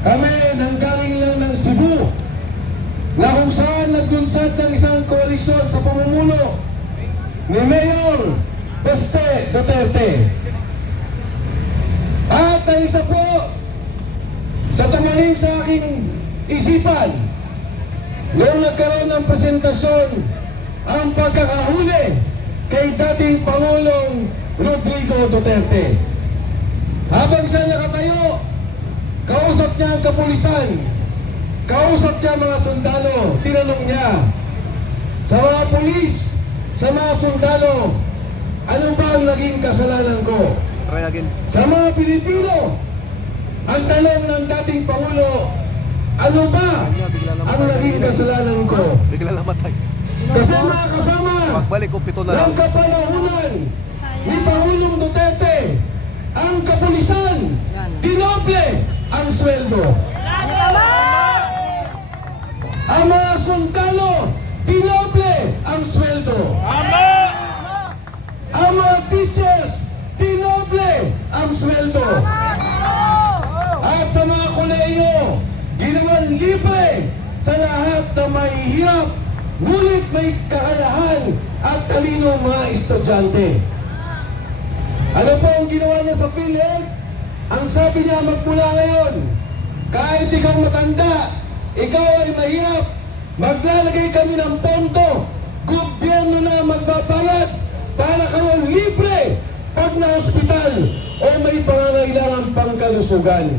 Kami nanggaling lang ng Cebu na kung saan naglunsad ng isang koalisyon sa pamumuno ni Mayor Baste Duterte. At ang isa po sa tumalim sa aking isipan noong nagkaroon ng presentasyon ang pagkakahuli kay dating Pangulong Rodrigo Duterte. Habang siya nakatayo, kausap niya ang kapulisan, kausap niya mga sundalo, tinanong niya sa mga pulis, sa mga sundalo, ano ba ang naging kasalanan ko? Sa mga Pilipino, ang tanong ng dating Pangulo, ano ba ang naging kasalanan ko? Bigla namatay. Kasi mga kasama Pagbalik ko, 7 na lang. ng kapanahunan ni Pangulong Duterte, ang kapulisan, dinoble ang sweldo. Ang mga sundalo, dinoble ang sweldo. Ang mga teachers, dinoble ang sweldo. At sa mga kolehiyo, ginawan libre sa lahat na may hirap, ngunit may kakayahan at talinong mga estudyante. Ano po ang ginawa niya sa PhilHealth? Ang sabi niya, magmula ngayon, kahit ikaw matanda, ikaw ay mahirap, maglalagay kami ng pondo, gobyerno na magbabayad para kayo libre pag na-hospital o may pangangailangan pang kalusugan.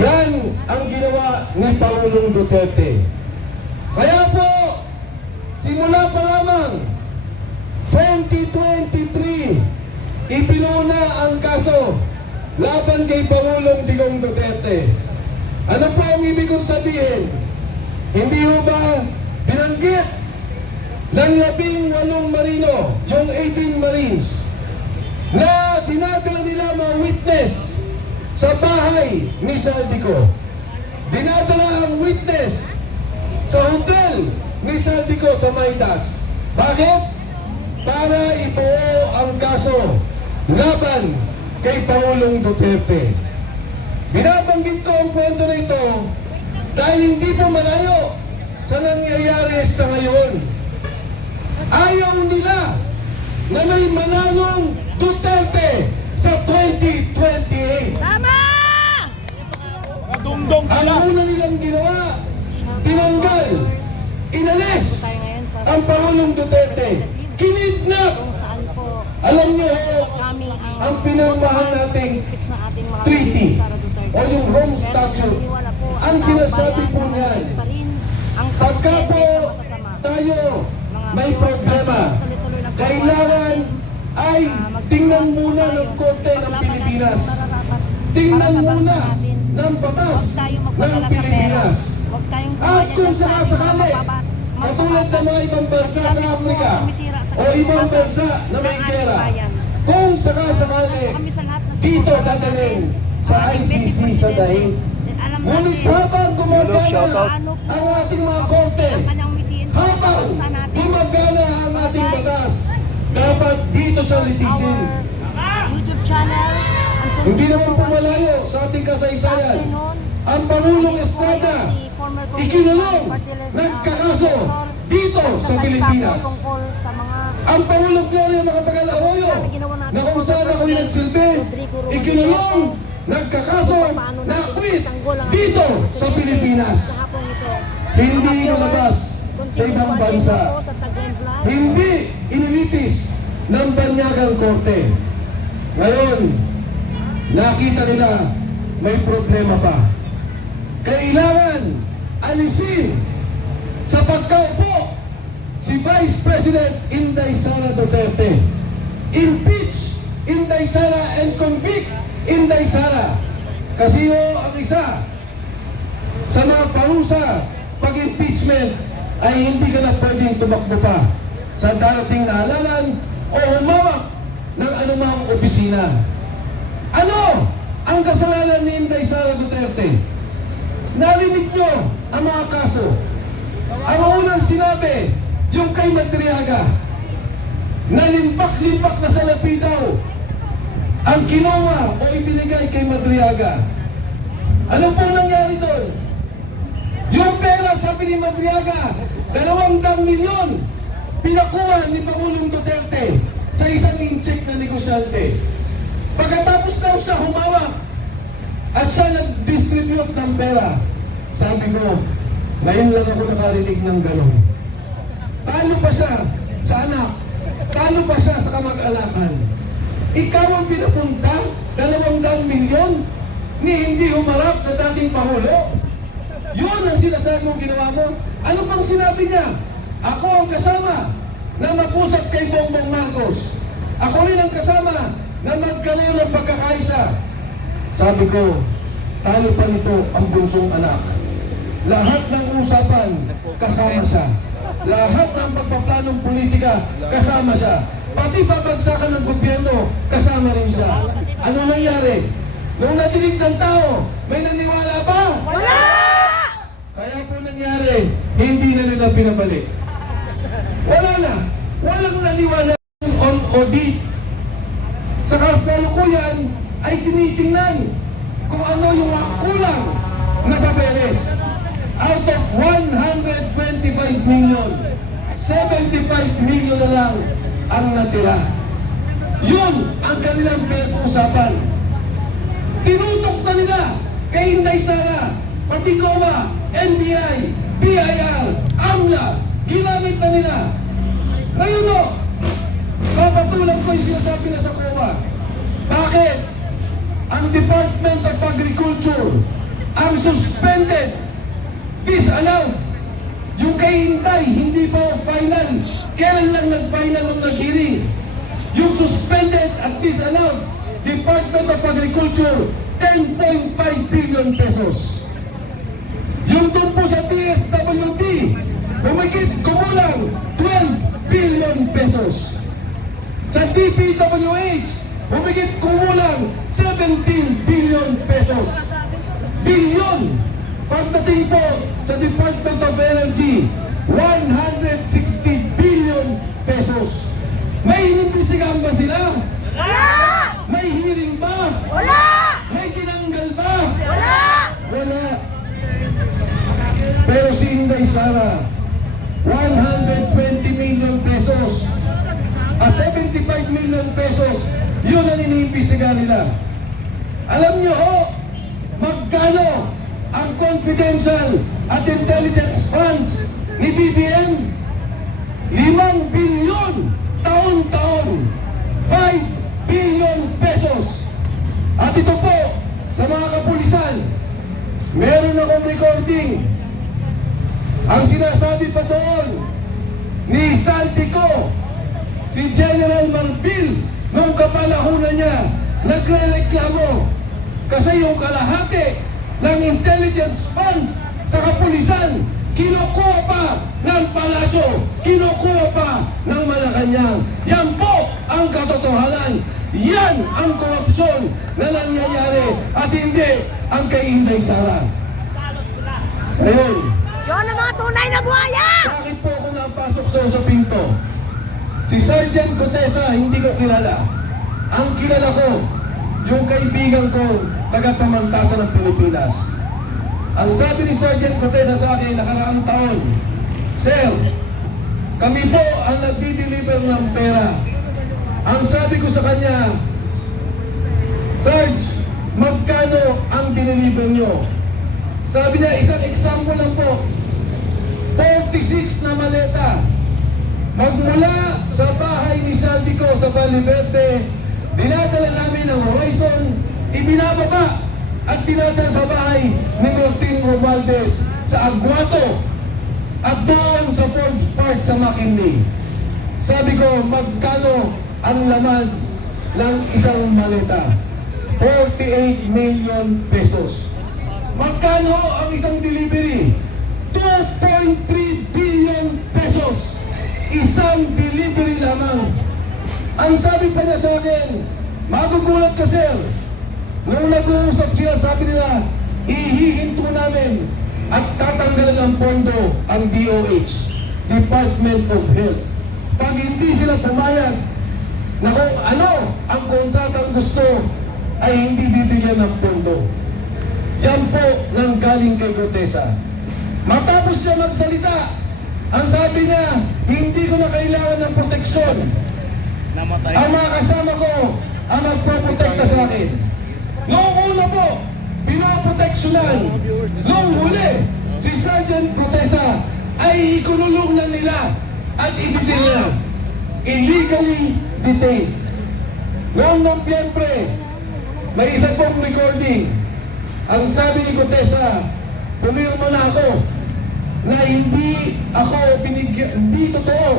Yan ang ginawa ni Pangulong Duterte. Kaya po, simula pa lamang 2023, ipinuna ang kaso laban kay Pangulong Digong Duterte. Ano po ang ibig kong sabihin? Hindi ho ba binanggit ng 18 marino, yung 18 Marines, na dinadala nila mga witness sa bahay ni Saldico? Dinadala ang witness sa hotel ni Saldico sa Maytas. Bakit? Para ibuo ang kaso laban kay Pangulong Duterte. Binabanggit ko ang kwento na ito dahil hindi po malayo sa nangyayari sa ngayon. Ayaw nila na may manalong Duterte sa 2028. Tama! Ang una nilang ginawa, tinanggal, inalis ang Pangulong Duterte, kinidnap. Alam niyo ho, ang pinirmahan nating treaty o yung Rome Statute, ang sinasabi po niyan, pagka po tayo may problema, kailangan ay tingnan muna ng Korte ng Pilipinas, tingnan muna ng batas ng Pilipinas. At kung sakasakali, katulad ng mga ibang bansa sa Afrika o ibang bansa na may gera, kung sakasakali, dito dadalhin sa ICC sa dahil. Ngunit habang gumagana ang ating mga korte, habang gumagana ang ating batas, dapat dito siya litisin. YouTube channel. Hindi naman pumalayo sa ating kasaysayan. Ang Pangulong Estrada, ikinulong, nagkakaso dito sa Pilipinas. Ang Pangulong Gloria Macapagal Arroyo, na kung saan ako'y nagsilbi, ikinulong, nagkakaso, na-acquit dito sa Pilipinas. Hindi lumabas sa ibang bansa. Hindi inilitis ng banyagang korte. Ngayon, nakita nila may problema pa. Kailangan alisin sa pagkaupo si Vice President Inday Sara Duterte. Impeach Inday Sara and convict Inday Sara. Kasi ang isa sa mga parusa pag-impeachment ay hindi ka na pwedeng tumakbo pa sa darating na halalan o humawak ng anumang opisina. Ano ang kasalanan ni Inday Sara Duterte? Narinig nyo ang mga kaso. Ang unang sinabi, yung kay Madriaga, nalimpak-limpak na salapi daw ang kinuha o ibinigay kay Madriaga. Ano po nangyari doon? Yung pera, sabi ni Madriaga, 200 milyon, pinakuha ni Pangulong Duterte sa isang incheck na negosyante. Pagkatapos daw siya humawak at siya nag-distribute ng pera, sabi ko, ngayon lang ako nakarinig ng gano'n. Talo pa siya sa anak, talo pa siya sa kamag-alakan. Ikaw ang pinapunta, 200 milyon, ni hindi humarap sa dating Pangulo. Yun ang sinasabi mong ginawa mo. Ano pang sinabi niya? Ako ang kasama na mag-usap kay Bongbong Marcos. Ako rin ang kasama na magkaroon ng pagkakaisa. Sabi ko, talo pa nito ang bunsong anak. Lahat ng usapan, kasama siya. Lahat ng pagpaplanong politika, kasama siya. Pati babagsakan ng gobyerno, kasama rin siya. Ano nangyari? Nung natinig ng tao, may naniwala ba? Wala! Kaya po nangyari, hindi na nila pinabalik. Wala na. Walang naniwala on audit. Sa kasalukuyan ay tinitingnan kung ano yung mga kulang na papeles. Out of 125 million, 75 million na lang ang natira. Yun ang kanilang pinag-uusapan. Tinutok na nila kay Inday Sara, pati COA, NBI, BIR, AMLA, ginamit na nila. Ngayon o, papatulang ko yung sinasabi na sa COA. Bakit? Ang Department of Agriculture ang suspended, disallowed. Yung kay Inday, hindi pa final. Kailan lang nag-final ng nag-hearing? Yung suspended at disallowed, Department of Agriculture, 10.5 billion pesos. Yung doon po sa TSWD, kumulang 12 billion pesos. Sa DPWH, kumulang 17 billion pesos. Billion! Pagdating po sa Department of Energy, 160 billion pesos. May inimbestigahan ba sila? Wala! May hearing ba? Wala! May tinanggal ba? Wala! Wala. Pero si Inday Sara, 120 million pesos, 75 million pesos, yun ang iniimbestigahan nila. Alam nyo ho, magkano ang confidential at intelligence funds ni BBM? 5 billion taon-taon, 5 billion pesos. At ito po, sa mga kapulisan, meron akong recording. Ang sinasabi pa doon ni Saltico, si General Marbil, nung kapanahunan niya, nagre-reklamo kasi yung kalahati ng intelligence funds sa kapulisan, kinukuha pa ng palasyo, kinukuha pa ng Malacanang. Yan po ang katotohanan. Yan ang korupsyon na nangyayari at hindi ang kay Inday Sara. Ngayon, Yun ang mga tunay na buhaya! bakit po ako napasok sa usaping to? Si Sergeant Cotesa, hindi ko kilala. Ang kilala ko, yung kaibigan ko, tagapamantasan ng Pilipinas. Ang sabi ni Sergeant Cotesa sa akin nakaraang taon, Sir, kami po ang nagdi-deliver ng pera. Ang sabi ko sa kanya, Sarge, magkano ang dineliver nyo? Sabi niya, isang example lang po, 46 na maleta. Magmula sa bahay ni Saldico sa Valle Verde, dinadala namin ng Horizon, ibinababa at dinadala sa bahay ni Martin Romualdez sa Aguato at doon sa Forbes Park sa McKinley. Sabi ko, magkano ang laman ng isang maleta? 48 million pesos. Magkano ang isang delivery? 2.3 billion pesos. Isang delivery lamang. Ang sabi pa niya sa akin, magugulat ka sir. Nung nag-uusap sila, sabi nila, ihihinto namin at tatanggalan ng pondo ang DOH, Department of Health. Pag hindi sila pumayag na kung ano ang kontratang gusto, ay hindi bibigyan ng pondo. Yan po nang galing kay Gutesa. Matapos siya magsalita, ang sabi niya, hindi ko na kailangan ng proteksyon. Ang mga kasama ko ang magproprotekta sa akin. Noong una po, pinoproteksyonan. Noong huli, si Sergeant Gutesa ay ikunulong na nila at ibitin na. Illegally detained. Noong Nobyembre, may isa pong recording. Ang sabi ni Gutesa, pumirma na ako na hindi ako hindi totoo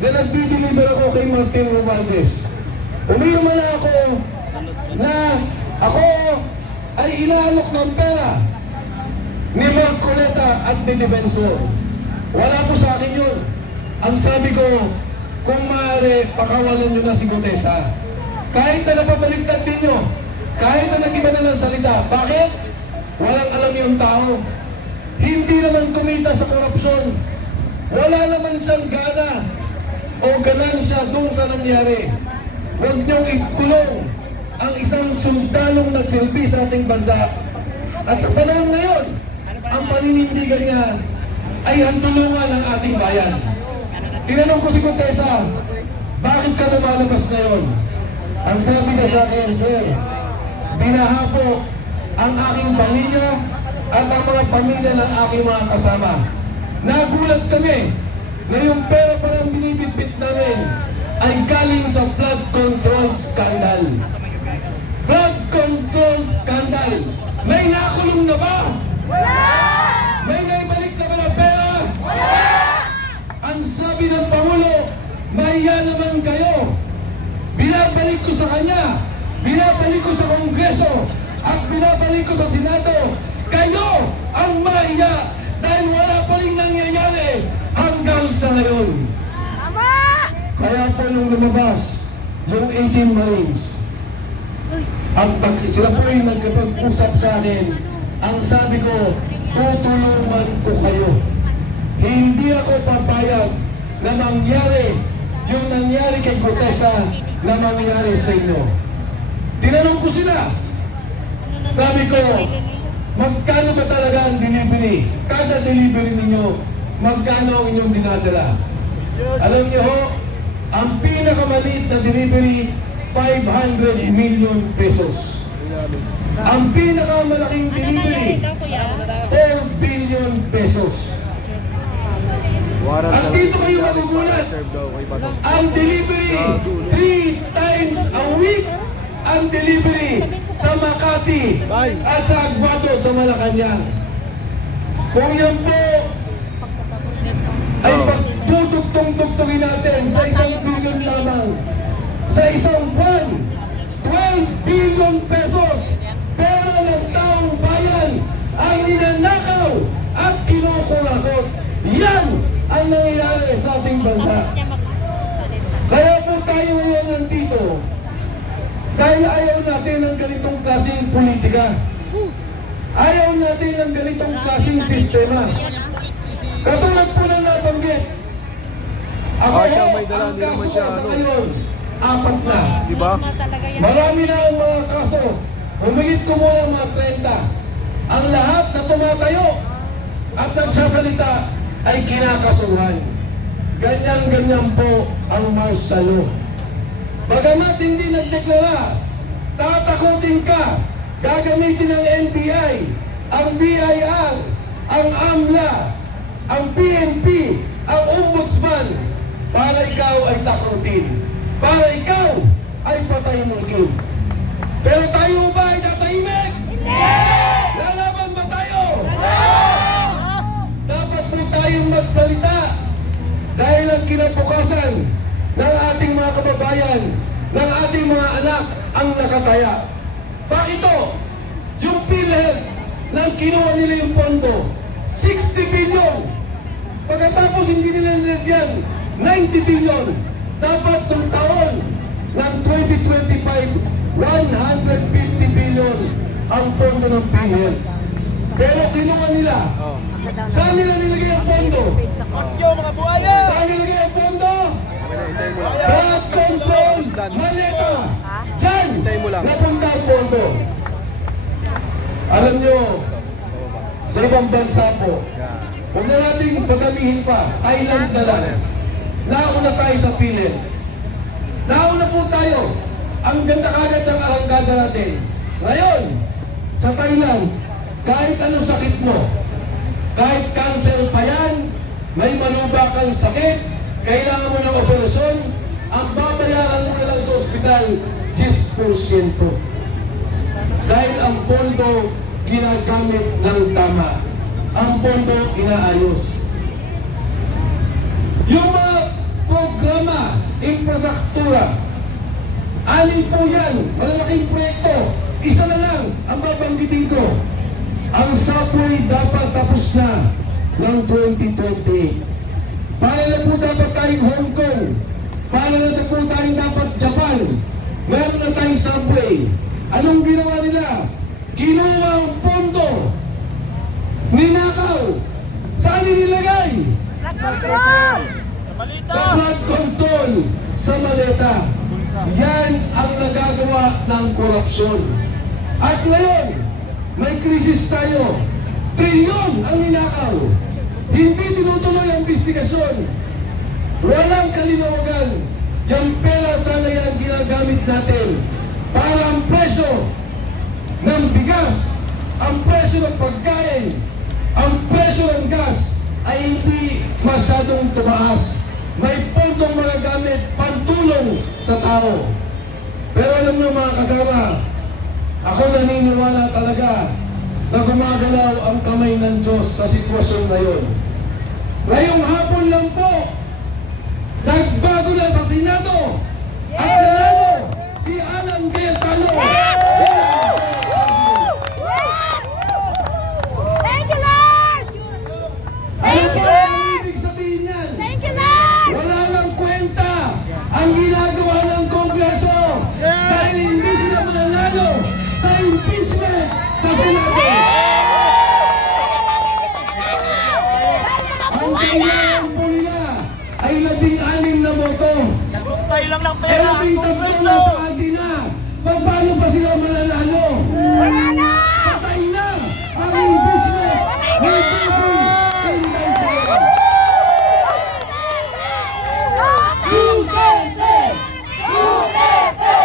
na nagdi-deliver ako kay Martin Romualdez. Pumirma na ako na ako ay inaalok ng pera ni Mark Coleta at ni Defensor. Wala po sa akin yun. Ang sabi ko, kung maaari, pakawalan nyo na si Gutesa. Kahit na napabaliktad ninyo, kahit na nag-iba na ng salita. Bakit? Walang alam yung tao. Hindi naman kumita sa korupsyon. Wala naman siyang gana o ganansya doon sa nangyari. Huwag niyong ikulong ang isang sundalong nagsilbi sa ating bansa. At sa panahon ngayon, ang paninindigan niya ay ang tulungan ng ating bayan. Tinanong ko si Gutesa, bakit ka lumalabas ngayon? Ang sabi niya sa akin, sir, binaha po ang aking pamilya at ang mga pamilya ng aking mga kasama. Nagulat kami na yung pera palang binibitbit namin ay galing sa flood control scandal. Flood control scandal. May nakulong na ba? Wala! May naibalik na ba na pera? Wala! Ang sabi ng Pangulo, maya naman kayo. Binabalik ko sa kanya, binabalik ko sa Kongreso, at binabalik ko sa Senado. Kayo ang maya dahil wala pa rin nangyayari hanggang sa ngayon. Tama! Kaya po nung lumabas yung 18 Marines, sila po yung nagkapag-usap sa akin, ang sabi ko, tutulungan ko kayo. Hindi ako papayag na mangyari yung nangyari kay Gutesa na mangyari sa inyo. Tinanong ko sila, sabi ko, magkano ba talaga ang delivery? Kada delivery ninyo, magkano ang inyong dinadala? Alam niyo ho, ang pinakamaliit na delivery, 500 million pesos. Ang pinakamalaking delivery, 4 billion pesos. At dito kayo magugulat. Ang delivery, 3 times a week, ang delivery sa Makati at sa Aguado sa Malacanang. Kung yan po ay pagtutugtong-tugtungin natin sa 1 billion lamang, sa isang buwan, 12 billion pesos, pera ng taong bayan ang ninanakaw at kinukurakot. Yan ang nangyayari sa ating bansa. Kaya po tayo ngayon nandito dahil ayaw natin ng ganitong klaseng politika. Ayaw natin ng ganitong klaseng sistema. Katulad po na nabanggit, ako ang kaso ko sa ngayon, 4 na. Diba? Marami na ang mga kaso. Humigit ko muna mga 30. Ang lahat na tumatayo at nagsasalita ay kinakasuhan. Ganyan-ganyan po ang martial law. Bagamat hindi nagdeklara, tatakotin ka, gagamitin ng NBI, ang BIR, ang AMLA, ang PNP, ang Ombudsman, para ikaw ay takotin. Para ikaw ay patahimikin. Pero tayo ba ay tatahimik? Hindi! Lalaban ba tayo? Dapat po tayong magsalita dahil ang kinabukasan ng ating mga kababayan, ng ating mga anak ang nakataya. Bakit ito? Yung PhilHealth nang kinuha nila yung pondo, 60 billion. Pagkatapos hindi nila nilagyan, 90 billion. Dapat itong taon ng 2025, 150 billion ang pondo ng PhilHealth. Pero kinuha nila. Saan nila nilagay ang pondo? Saan nilagay ang pondo? Flood control, maleta. Diyan, napunta ang pondo. Alam nyo, sa ibang bansa po, huwag na natin padamihin pa, Thailand na lang. Nauna tayo sa Philippines. Nauna po tayo. Ang ganda kagad ng arangkada natin. Ngayon, sa Thailand, kahit anong sakit mo, kahit cancer pa yan, may maluba kang sakit, kailangan mo ng operasyon, ang babayaran mo na lang sa ospital, 10%. Dahil ang pondo ginagamit ng tama. Ang pondo inaayos. Yung mga programa, infrastruktura, anin po yan, malalaking proyekto. Isa na lang ang babanggitin ko. Ang subway dapat tapos na ng 2020. Para na po dapat tayong Hong Kong. Para na po tayong dapat Japan. Meron na tayong subway. Anong ginawa nila? Kinuha ang pondo. Ninakaw. Saan nilagay? Blood control! Sa flood control. Sa maleta. Yan ang nagagawa ng korupsyon. At ngayon, may krisis tayo. Trilyon ang ninakaw. Hindi tinutuloy ang investigasyon. Walang kalinawagan. Yung pera sana yan ginagamit natin para ang presyo ng bigas, ang presyo ng pagkain, ang presyo ng gas ay hindi masyadong tumaas. May puntong magagamit pantulong sa tao. Pero alam niyo mga kasama, ako naniniwala talaga na gumagalaw ang kamay ng Diyos sa sitwasyon ngayon. Ngayong hapon lang po, nagbago na sa Senado at nanalo si Alan Cayetano. Thank you, Lord! Ano po ang ibig sabihin niyan? Thank you, Lord! Wala lang kwenta ang ginagawa ng Kongreso dahil hindi sila mananalo sa impeachment sa Senado. Ang kailangan po nila ay 16 na boto. Tayo lang ng pera ang Every tatlo Kongreso! na sa atin na. Paano pa sila mananalo? Wala na! Patay na ang impeachment. May people in Bansa. Duterte! Duterte!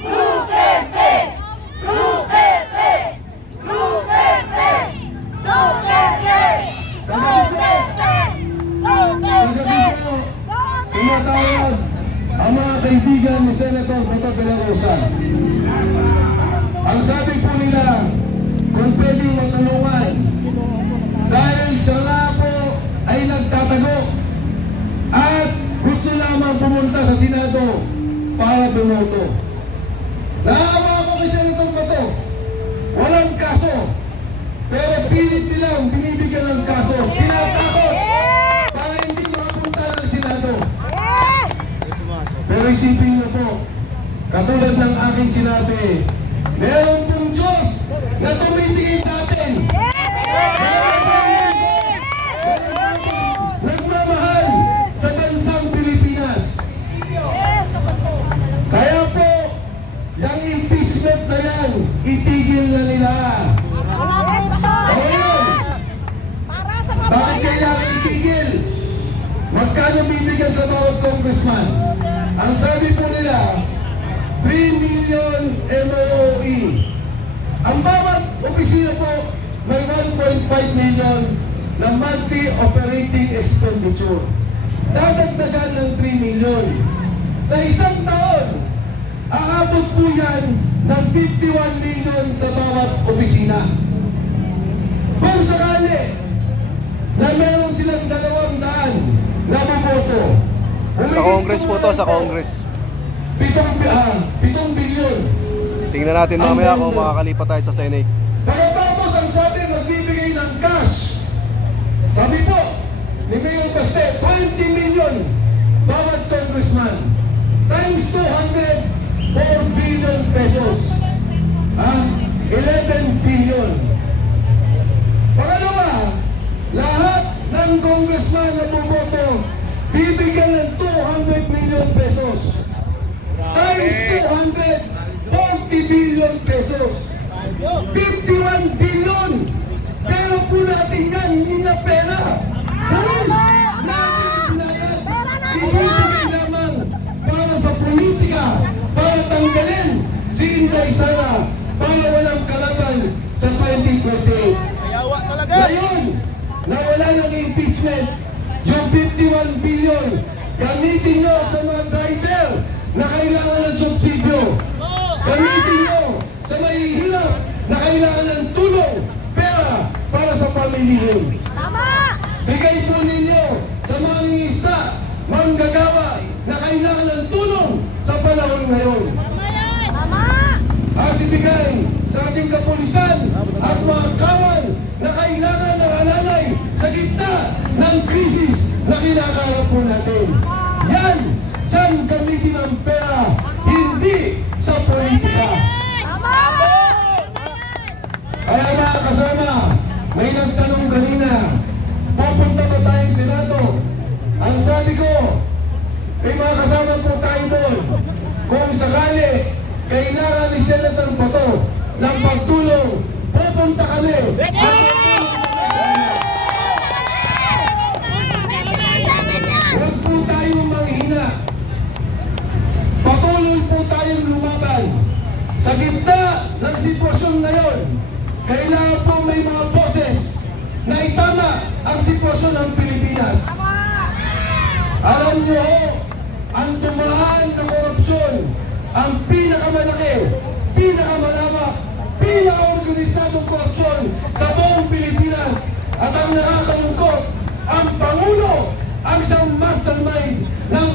Duterte! Duterte! Duterte! Duterte! Duterte! Kagabi po, tumatawag ang mga kaibigan ni Senator Bato de la Rosa. Ang sabi po nila, kung pwedeng matulungan, dahil siya nga po ay nagtatago at gusto lamang pumunta sa Senado para bumoto. Naawa ako kay Senator Bato. Walang kaso. Pero pilit nilang binibigyan ng kaso. Tinatakot para hindi makapunta ng Senado. Pero isipin niyo po, katulad ng aking sinabi, meron pong Diyos na tumitingin sa atin. Nagmamahal sa bansang Pilipinas. Kaya po, yung impeachment na yan, itigil na nila. Para sa Bakit kailangan itigil? Magkano bibigyan sa bawat congressman? Ang sabi po nila, 3 million MOE. Ang bawat opisina po may 1.5 million na monthly operating expenditure. Dadagdagan ng 3 million. Sa isang taon, aabot po yan ng 51 million sa bawat opisina. Kung sakali na meron silang 200 na boboto, Sa Congress po to, sa Congress. 7 bilyon. Tingnan natin mamaya kung makakalipat tayo sa Senate. Pagkatapos ang sabi, magbibigay ng cash. Sabi po, ni Mayor Baste, 20 million bawat congressman. Times 200, 4 billion pesos. 11 billion. Pangalawa, lahat ng congressman na bumoto, bibigyan ng 200 million pesos. Times 200, 40 billion pesos. 51 billion! Pero po natin yan, hindi na pera! Pulis! Natin ibinayad! Ibibigay lamang para sa politika, para tanggalin si Inday Sara, para walang kalaban sa 2028. Yawa talaga. Ngayon, nawala ng impeachment, yung 51 billion, gamitin nyo sa mga driver na kailangan ng subsidyo. Gamitin nyo sa mahihirap na kailangan ng tulong, pera para sa pamilya. Tama! Bigay po ninyo sa mga isda, manggagawa na kailangan ng tulong sa panahon ngayon. Tama! At ibigay sa ating kapulisan at mga kawal na kailangan ng alalay sa gitna ng krisis na kinakarap po natin. Yan! Diyan gamitin ang pera, hindi sa politika. Tama! Kaya mga kasama, may nagtanong kanina, pupunta ba tayong Senado? Ang sabi ko, may mga kasama po tayo doon. Kung sakali, kailangan ni Senator Bato ng pagtulong, pupunta kami. Huwag po tayong manghina. Patuloy po tayong lumaban. Sa gitna ng sitwasyon ngayon, kailangan po may mga boses na itama ang sitwasyon ng Pilipinas. Alam niyo ho, ang tumahan ng korupsyon, ang pinakamalaki, pinakamalawak, pinakaorganisadong korupsyon sa buong Pilipinas. At ang nakakalungkot, ang Pangulo ang isang mastermind ng